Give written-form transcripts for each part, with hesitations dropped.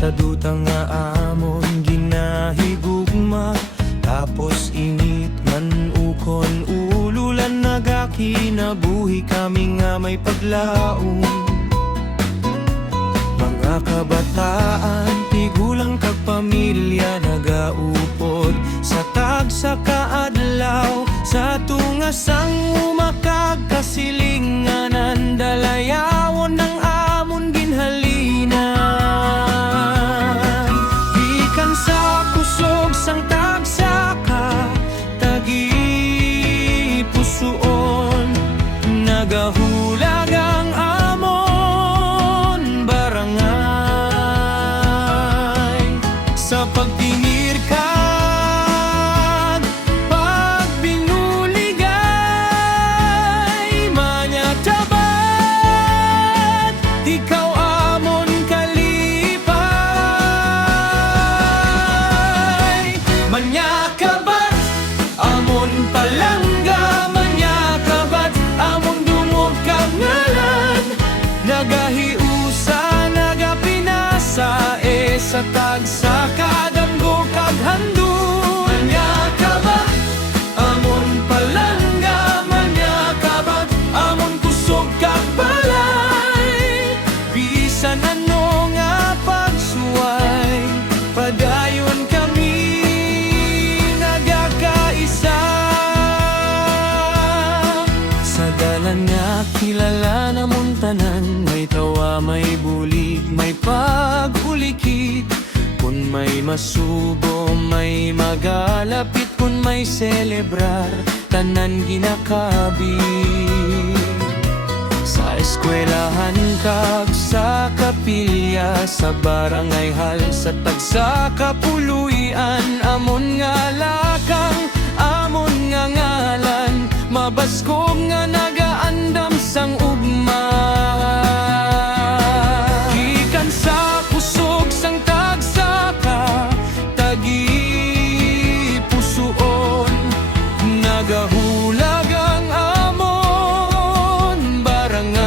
sa dutang nga amon ginahigugma, tapos init man ukon ululan nagakinabuhi kami nga may paglaom. Mga kabataan, tigulang kag pamilya nagaupod sa tagsa kaadlaw, sa tungasang umakag kasilinganan, dalayawon ng amon ginhalinan. Gikan sa kusog sang tagsaka, tagi pusuon, nagahulag ang amon barangay. Sa pagtingir kag pagbinuligay, manyatabat ikaw amon kalipay. Manyakabat amon palangga, manyakabat amon dungog kag ngalan, nagahiusa nagapinasa sa tagsa kadamgo kag handun. Manyakabat amon palangga, manyakabat amon kusog kag balay, bisan ano nga pagsuway, padayon kami nagakaisa. Sa dalan nga kilala namon tanan, may tawa, may bulig, may pag-ulikit. Kung may masubo, may magalapit, kung may selebrar, tanan ginakabit. Sa eskwelahan kag sa kapilya, sa barangay hall, sa tagsa kapuluyan, amon nga lakang, amon nga ngalan, mabaskog nga nagaandam sang ugma. Gikan sa kusog sang tagsaka, tagi pusuon, nagahulag ang amon barangay.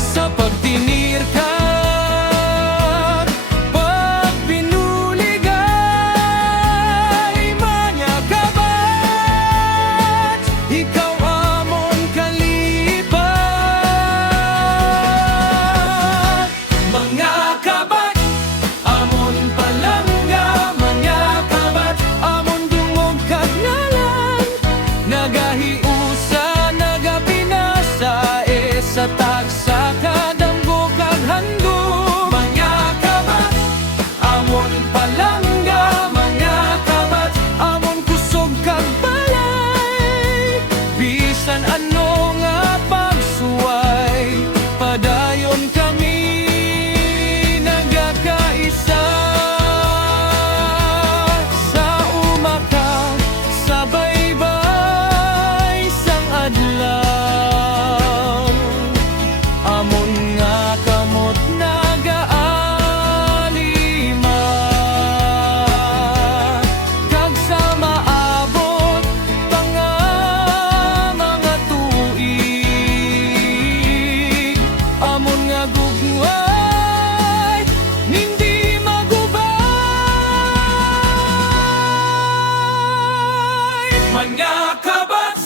Sa pagtinir kag pagbinuligay, manyakabat ikaw amon kalipay. Manyakabat amon palangga, manyakabat amon dungog kag ngalan, nagahiusa nagapinasa sa tagsa kadamgo kag handun. Manyakabat amon palangga, manyakabat amon kusog kag balay, bisan ano nga pagsuway, padayon kami nagakaisa. Sa umakag sa baybay sang adlaw, amon nga kamot nagaalima, kag sa maabot pa nga mga tuig, amon nga gugway hindi magubay. Manyakabat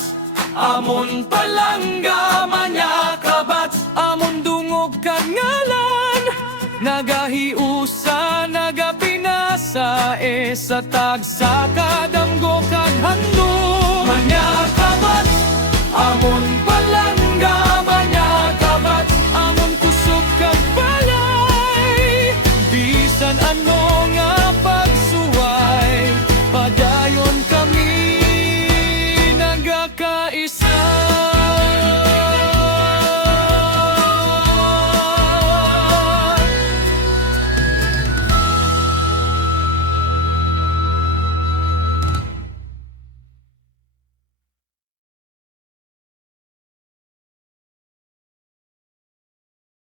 amon palangga, manyakabat amon dungog kag ngalan, nagahiusa nagapinasa sa tagsa kadamgo kag handun. Manyakabat amon palangga, manyakabat